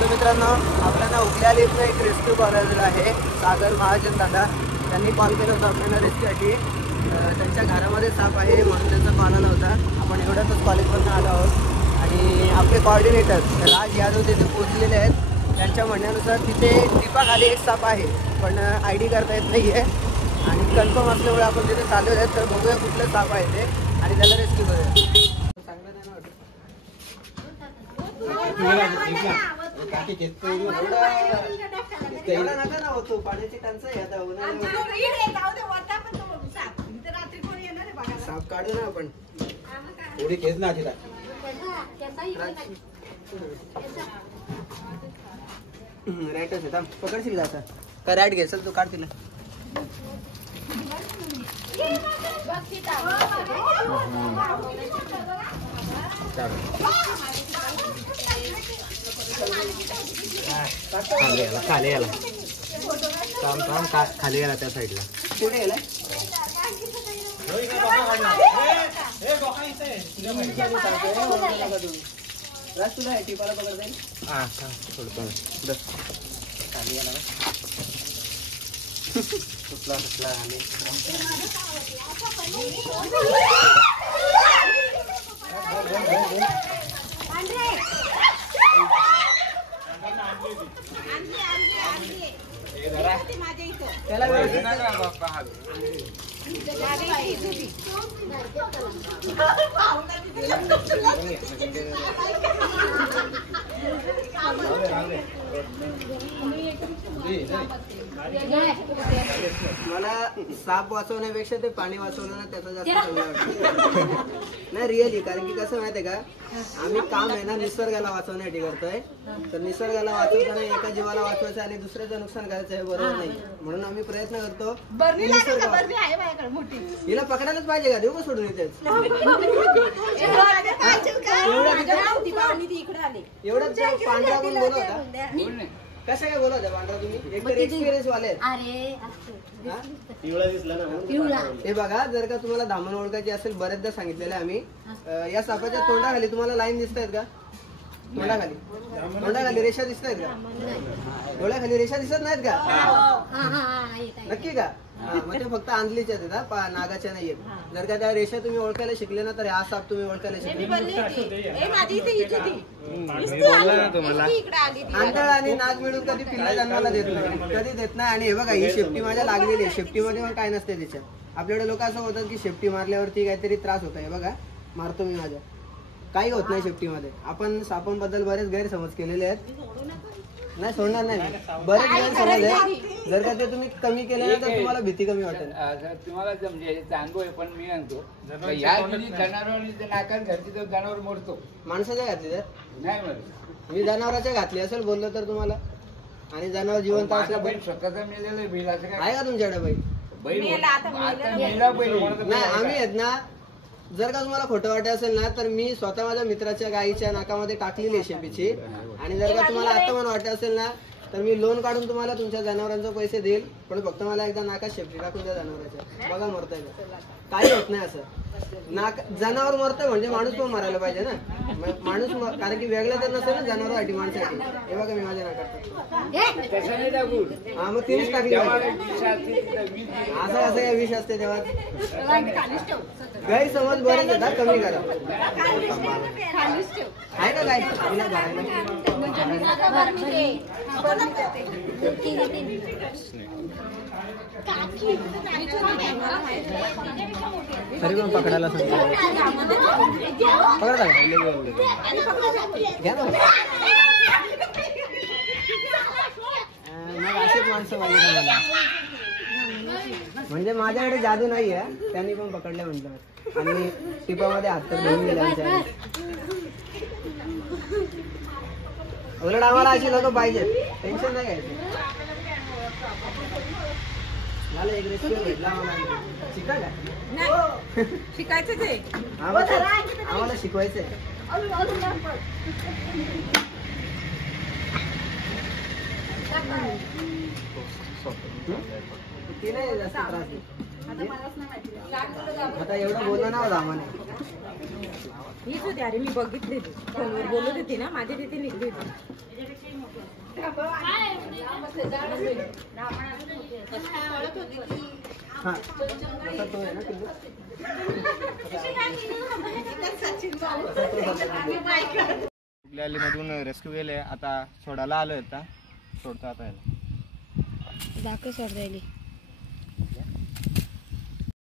Hello मित्रांनो, आपल्याला उगल्याला इथं एक रेस्क्यू करायला आहे. सागर महाजन दादा त्यांनी कॉल केला होता आपल्याला रेस्क्यूसाठी. त्यांच्या घरामध्ये साप आहे म्हणून त्यांचा कॉल आला होता. आपण एवढ्यातच कॉलेजमधून आलो आहोत आणि आपले कॉर्डिनेटर राज यादव तिथे पोचलेले आहेत. त्यांच्या म्हणण्यानुसार तिथे टिपाखाली एक साप आहे, पण ID करता येत नाही आहे आणि कन्फर्म असल्यामुळे आपण तिथे चालू आहेत. तर बघूया कुठलं साप आहे ते आणि त्याला रेस्क्यू करूया. पाण्याची टंचाई आता साप काढू ना आपण. थोडी खेच ना तिला रॅटच आहे. पकडशील का आता का रॅट घे? चल तू काढ तिला. खाली याला खाली याला त्या साईडला पुढे गेला. राज तुला टिपाला पकड जाईल. हा थोडं खाली याला सुटला सुटला आणि त्याला मला साप वाचवण्यापेक्षा ते पाणी वाचवलं ना त्याचा जास्त चांगला वाटतं. नाही रिअली, कारण की कसं माहितीये का, आम्ही काम आहे ना निसर्गाला वाचवण्यासाठी करतोय. तर निसर्गाला वाचवताना एका जीवाला वाचवायचं आणि दुसऱ्याचं नुकसान करायचं हे बरोबर नाही. म्हणून आम्ही प्रयत्न करतो. हिला पकडायलाच पाहिजे का? देऊ का सोडून इथेच? एवढंच पांढरा पण बोलत होता. कसं काय बोलत होता पांढरा तुम्ही? एक तर एक्सपिरियन्स वाले. हे बघा, जर का तुम्हाला धामण ओळखायची असेल, बरेचदा सांगितलेलं आहे आम्ही. या सापाच्या तोंडाखाली तुम्हाला लाईन दिसत आहेत का? तोंडाखाली रेषा दिसत आहेत का? डोळ्याखाली रेषा दिसत नाहीत का? नक्की का? मग ते फक्त आंधलीच्या आहेत, नागाच्या नाहीयेत. जर का त्या रेषा तुम्ही ओळखायला शिकले ना, तर हा साप तुम्ही ओळखायला शिकले. आंधळ आणि नाग मिळून कधी पिल्ला जन्माला देत नाही, कधी देत नाही. आणि हे बघा, ही शेपटी माझ्या लागलेली आहे. शेपटीमध्ये पण काय नसते त्याच्यात. आपल्याकडे लोक असं होतात की शेपटी मारल्यावरती काहीतरी त्रास होत आहे. बघा, मारतो मी माझ्या, काही होत नाही शेपटीमध्ये. आपण सापांबद्दल बरेच गैरसमज केलेले आहेत. नाही सोडणार नाही, बरेच गैरसमज आहेत. जर का ते तुम्ही कमी केले ना, तर तुम्हाला भीती कमी वाटेल. तुम्हाला अनुभव आहे, पण मी म्हणतो जनावर नाकात घरची तर जनावर मोडतो. माणसाच्या घातली तर नाही मग मी जनावराच्या घातली असेल बोललो तर तुम्हाला. आणि जनावर जिवंत असलं बैल स्वतःचा मेलेलं बैल असं काय आहे का तुमच्याकडे? बैल नाही, आम्ही आहेत ना. जर का तुम्हाला खोटं वाटत असेल ना, तर मी स्वतः माझ्या मित्राच्या गाईच्या नाकामध्ये टाकलेली आहे शेपीची. आणि जर का तुम्हाला आता पण वाटत असेल ना, तर मी लोन काढून तुम्हाला तुमच्या जनावरांचे पैसे देईल. पण फक्त मला एकदा नाकात शेपटी टाकून द्या जनावरांच्या. बघा मरतंय का? काही होत नाही असं. जनावर मरतंय म्हणजे माणूस पण मारायला पाहिजे ना. माणूस कारण की वेगळं तर नसेल ना जनावरांसाठी, माणसासाठी. हे बघा मी माझ्या नाकात. हा मग तिनेच टाकली. असं असं काय विष असते तेव्हा? गैरसमज बरेच येतात, कमी करा. आहे का काय तिला तरी पण पकडायला सांगतो. पकडा घ्या ना. मग असेच माणसं पाहिजे मला. म्हणजे माझ्याकडे जादू नाही आहे, त्यांनी पण पकडले म्हटलं. आणि टिपामध्ये हात तर घेऊन गेले आमच्या. उलट आम्हाला अशी लोक पाहिजे, टेन्शन नाही घ्यायचं. मला एक रेस्क्यू भेटला. मला शिकायला शिकायचं ते आम्हाला शिकवायचंय. ती नाही जास्त त्रास. आता एवढं बोलणं ना रामाने. हीच होती अरे, मी बघितली ती फोनवर बोलत होती ना, माझ्या तिथे निघली होती. हा असा तो आहे ना पिल्लू. मधून रेस्क्यू केले, आता सोडायला आलोय, आता सोडतो आता याला. दाखव सोडता येईल.